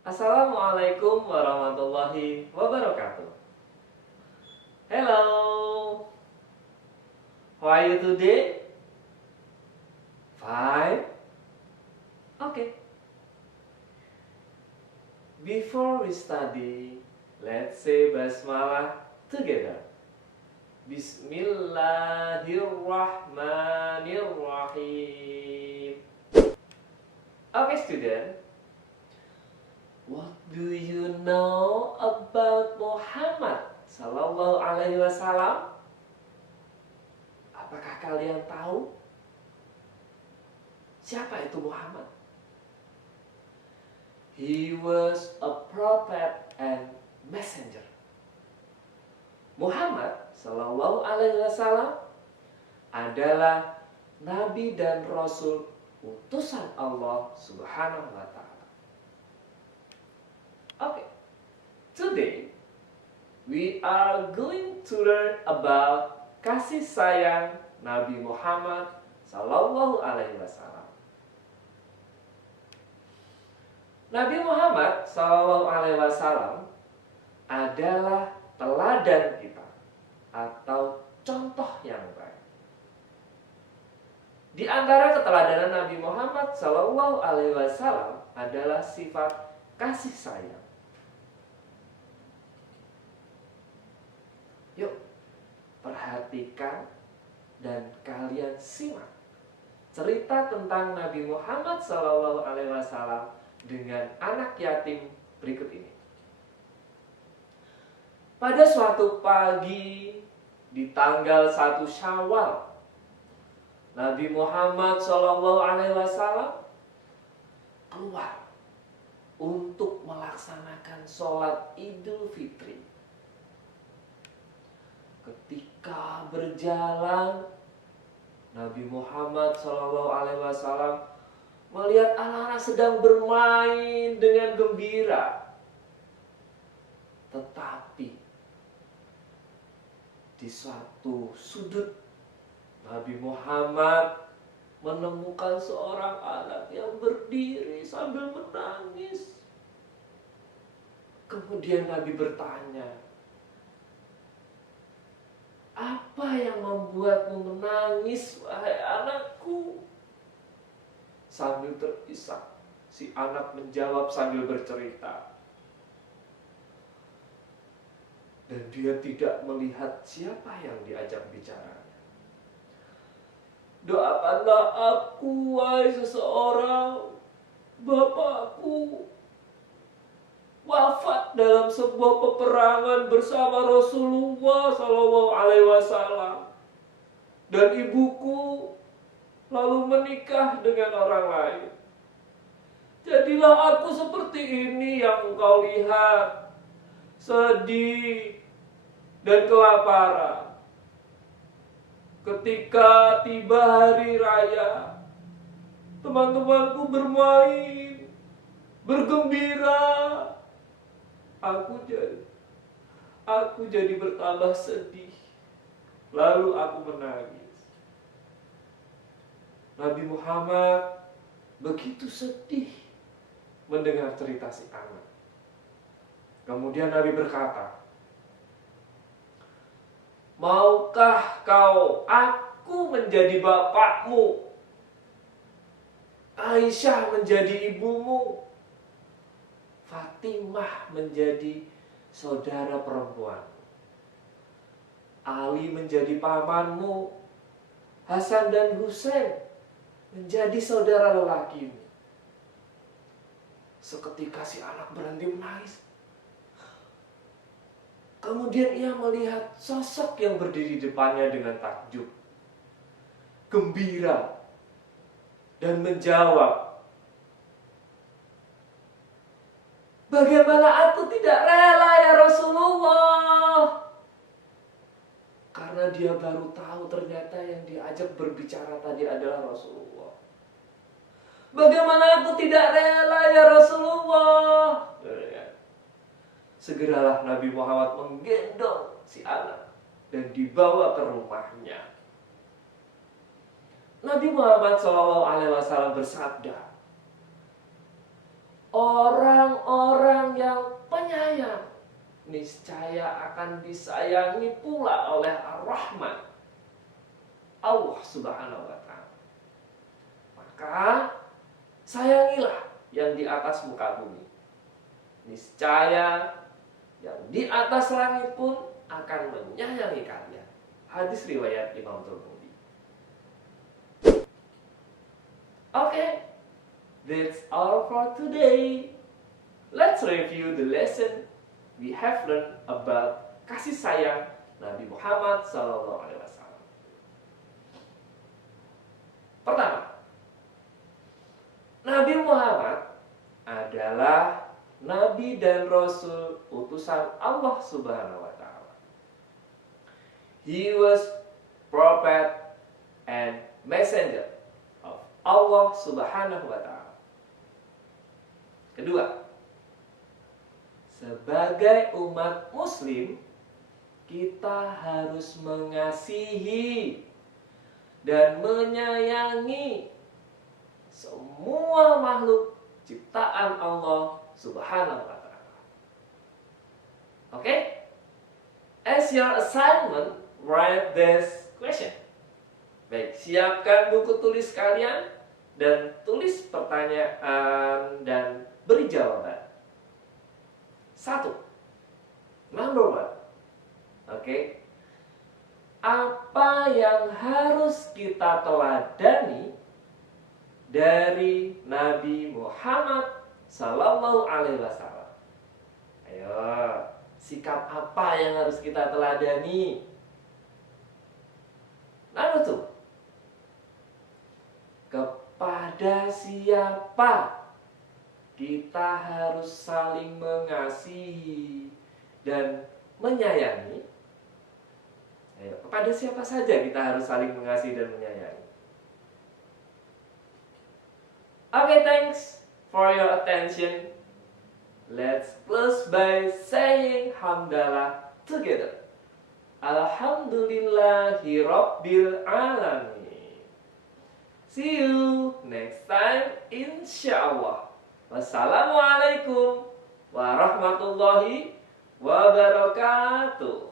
Assalamualaikum warahmatullahi wabarakatuh. Hello, how are you today? Fine. Okay. Before we study, let's say basmalah together. Bismillahirrahmanirrahim. Okay, student. What do you know about Muhammad Sallallahu Alaihi Wasallam? Apakah kalian tahu siapa itu Muhammad? He was a prophet and messenger. Muhammad Sallallahu Alaihi Wasallam adalah nabi dan rasul utusan Allah Subhanahu wa Ta'ala. Okay, today we are going to learn about kasih sayang Nabi Muhammad Sallallahu Alaihi Wasallam. Nabi Muhammad Sallallahu Alaihi Wasallam adalah teladan kita atau contoh yang baik. Di antara keteladanan Nabi Muhammad Sallallahu Alaihi Wasallam adalah sifat kasih sayang. Yuk, perhatikan dan kalian simak cerita tentang Nabi Muhammad Sallallahu Alaihi Wasallam dengan anak yatim berikut ini. Pada suatu pagi di tanggal 1 Syawal, Nabi Muhammad Sallallahu Alaihi Wasallam keluar untuk melaksanakan sholat Idul Fitri. Ketika berjalan, Nabi Muhammad SAW melihat anak-anak sedang bermain dengan gembira. Tetapi di suatu sudut, Nabi Muhammad menemukan seorang anak yang berdiri sambil menangis. Kemudian Nabi bertanya, "Apa yang membuatmu menangis, wahai anakku?" Sambil terisak, si anak menjawab sambil bercerita. Dan dia tidak melihat siapa yang diajak bicara. "Doakanlah aku, wahai seseorang. Bapakku wafat dalam sebuah peperangan bersama Rasulullah Sallallahu Alaihi Wasallam, dan ibuku lalu menikah dengan orang lain. Jadilah aku seperti ini yang engkau lihat, sedih dan kelaparan. Ketika tiba hari raya, teman-temanku bermain, bergembira. Aku jadi bertambah sedih. Lalu aku menangis." Nabi Muhammad begitu sedih mendengar cerita si anak. Kemudian Nabi berkata, "Maukah kau aku menjadi bapakmu, Aisyah menjadi ibumu, Fatimah menjadi saudara perempuan, Ali menjadi pamanmu, Hasan dan Husain menjadi saudara lelakimu." Seketika si anak berhenti menangis. Kemudian ia melihat sosok yang berdiri di depannya dengan takjub, gembira, dan menjawab, "Bagaimana aku tidak rela ya Rasulullah?" Karena dia baru tahu ternyata yang diajak berbicara tadi adalah Rasulullah. "Bagaimana aku tidak rela ya Rasulullah?" Segeralah Nabi Muhammad menggendong si anak dan dibawa ke rumahnya. Nabi Muhammad SAW bersabda, "Orang-orang niscaya akan disayangi pula oleh Ar-Rahman, Allah Subhanahu wa Ta'ala. Maka sayangilah yang di atas muka bumi, niscaya yang di atas langit pun akan menyayangi kalian. Hadis riwayat Imam Tirmidzi. Okay, that's all for today. Let's review the lesson we have learned about kasih sayang Nabi Muhammad SAW. Pertama, Nabi Muhammad adalah Nabi dan Rasul utusan Allah Subhanahu wa Ta'ala. He was prophet and messenger of Allah Subhanahu wa Ta'ala. Kedua, sebagai umat Muslim, kita harus mengasihi dan menyayangi semua makhluk ciptaan Allah Subhanahu wa Ta'ala. Okay? As your assignment, write this question. Baik, siapkan buku tulis kalian dan tulis pertanyaan dan beri jawaban. 1. Number 1. Okay? Apa yang harus kita teladani dari Nabi Muhammad Sallallahu Alaihi Wasallam? Ayo, sikap apa yang harus kita teladani? Number 2. Kepada siapa kita harus saling mengasihi dan menyayangi? Ayo, kepada siapa saja kita harus saling mengasihi dan menyayangi? Okay, thanks for your attention. Let's close by saying hamdalah together. Alhamdulillahi Rabbil Alamin. See you next time, insyaallah. Wassalamualaikum warahmatullahi wabarakatuh.